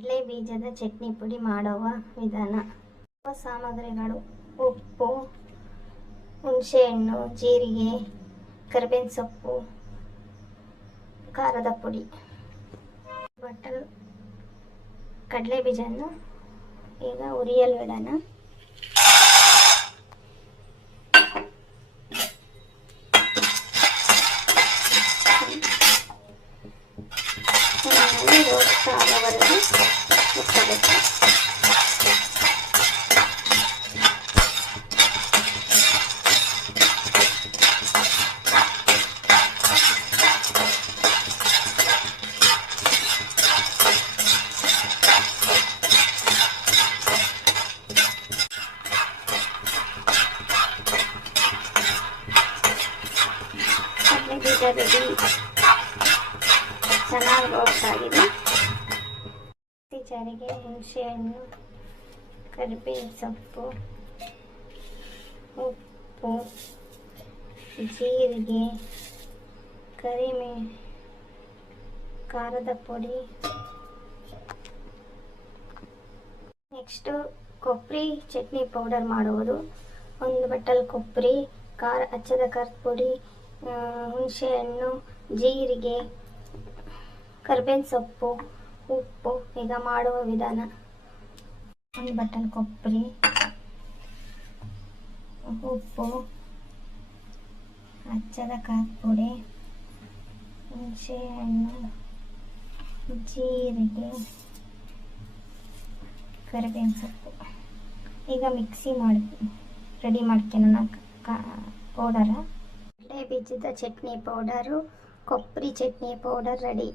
ಕಡಲೆ ಬೀಜದ ಚಟ್ನಿ ಪುಡಿ ಮಾಡುವ ವಿಧಾನ. ಸಾಮಗ್ರಿಗಳು: ಉಪ್ಪು, ಹುಣಸೆಹಣ್ಣು, ಜೀರಿಗೆ, ಕರಿಬೇವಿನ ಸೊಪ್ಪು, ಖಾರದ ಪುಡಿ. ಬಟಲ್ ಕಡಲೆ ಬೀಜವನ್ನು ಈಗ ಉರಿಯಲ್ಲಿ ಇಡೋಣ. ರೋಸ್ಟ್ ಆಗೋವರೆಗೂ ಮುಚ್ಚಬೇಕು. ಬೀಜ ರೆಡಿ, ಚೆನ್ನಾಗಿ ರೋಸ್ಟ್ ಆಗಿದೆ. ಜಾರಿಗೆ ಹುಣಸೆಹಣ್ಣು, ಕರಿಬೇವಿನ ಸೊಪ್ಪು, ಉಪ್ಪು, ಜೀರಿಗೆ, ಖಾರದ ಪುಡಿ. ನೆಕ್ಸ್ಟು ಕೊಬ್ಬರಿ ಚಟ್ನಿ ಪೌಡರ್ ಮಾಡುವುದು. ಒಂದು ಬಟ್ಟಲ್ ಕೊಬ್ಬರಿ, ಹಚ್ಚದ ಖಾರದ ಪುಡಿ, ಹುಣಸೆಹಣ್ಣು, ಜೀರಿಗೆ, ಕರಿಬೇವಿನ ಸೊಪ್ಪು, ಉಪ್ಪು. ಈಗ ಮಾಡುವ ವಿಧಾನ: ಒಂದು ಬಟ್ಟಲ್ ಕೊಬ್ಬರಿ, ಉಪ್ಪು, ಹಚ್ಚದ ಖಾರದ ಪುಡಿ, ಹುಣಸೆಹಣ್ಣು, ಜೀರಿಗೆ, ಕರಿಬೇವಿನ ಸೊಪ್ಪು. ಈಗ ಮಿಕ್ಸಿ ರೆಡಿ ಮಾಡ್ಕೊಳ್ಳೋಣ ಪೌಡರ. ಕಡಲೆ ಬೀಜದ ಚಟ್ನಿ ಪೌಡರು, ಕೊಬ್ಬರಿ ಚಟ್ನಿ ಪೌಡರ್ ರೆಡಿ.